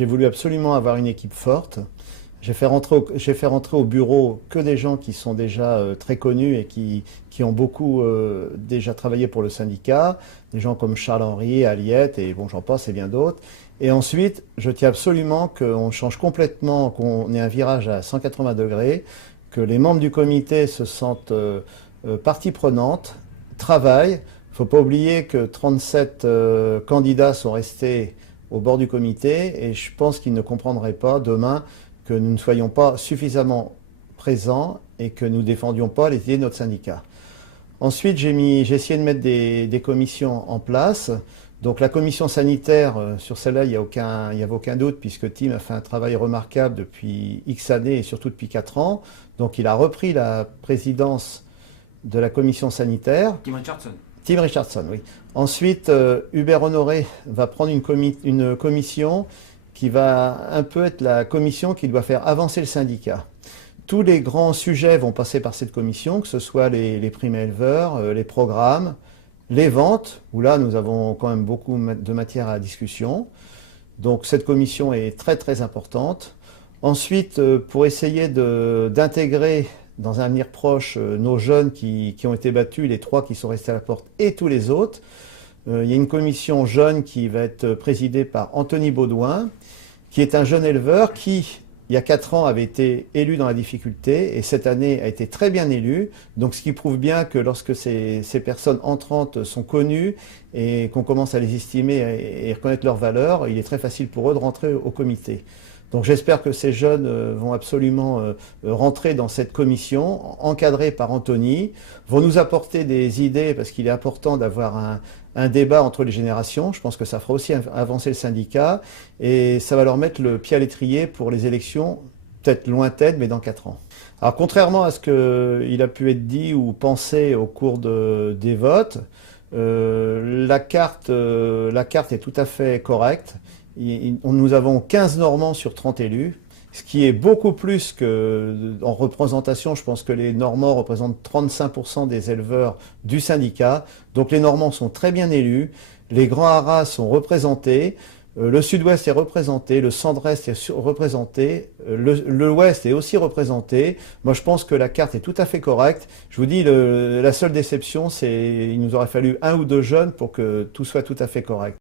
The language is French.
J'ai voulu absolument avoir une équipe forte. J'ai fait rentrer au bureau que des gens qui sont déjà très connus et qui ont beaucoup déjà travaillé pour le syndicat, des gens comme Charles-Henri, Aliette et bon, j'en passe et bien d'autres. Et ensuite, je tiens absolument qu'on change complètement, qu'on ait un virage à 180 degrés, que les membres du comité se sentent partie prenante, travaillent. Il ne faut pas oublier que 37 candidats sont restés au bord du comité et je pense qu'ils ne comprendraient pas demain que nous ne soyons pas suffisamment présents et que nous ne défendions pas les idées de notre syndicat. Ensuite, j'ai essayé de mettre des commissions en place. Donc la commission sanitaire, sur celle-là, il n'y avait aucun doute puisque Tim a fait un travail remarquable depuis X années et surtout depuis 4 ans. Donc il a repris la présidence de la commission sanitaire. Tim Richardson. Tim Richardson, oui. Ensuite, Hubert Honoré va prendre une commission qui va un peu être la commission qui doit faire avancer le syndicat. Tous les grands sujets vont passer par cette commission, que ce soit les primes éleveurs, les programmes, les ventes, où là nous avons quand même beaucoup de matière à discussion. Donc cette commission est très très importante. Ensuite, pour essayer d'intégrer dans un avenir proche nos jeunes qui ont été battus, les 3 qui sont restés à la porte et tous les autres, il y a une commission jeune qui va être présidée par Anthony Baudouin, qui est un jeune éleveur qui, il y a 4 ans, avait été élu dans la difficulté et cette année a été très bien élu. Donc ce qui prouve bien que lorsque ces personnes entrantes sont connues et qu'on commence à les estimer et reconnaître leurs valeurs, il est très facile pour eux de rentrer au comité. Donc j'espère que ces jeunes vont absolument rentrer dans cette commission, encadrée par Anthony, vont nous apporter des idées parce qu'il est important d'avoir un débat entre les générations. Je pense que ça fera aussi avancer le syndicat et ça va leur mettre le pied à l'étrier pour les élections, peut-être lointaines, mais dans 4 ans. Alors contrairement à ce qu'il a pu être dit ou pensé au cours des votes, la carte est tout à fait correcte. Nous avons 15 Normands sur 30 élus, ce qui est beaucoup plus qu'en représentation. Je pense que les Normands représentent 35% des éleveurs du syndicat. Donc les Normands sont très bien élus, les Grands Haras sont représentés, le Sud-Ouest est représenté, le Centre-Est est représenté, l'Ouest est aussi représenté. Moi je pense que la carte est tout à fait correcte. Je vous dis, la seule déception, c'est qu'il nous aurait fallu 1 ou 2 jeunes pour que tout soit tout à fait correct.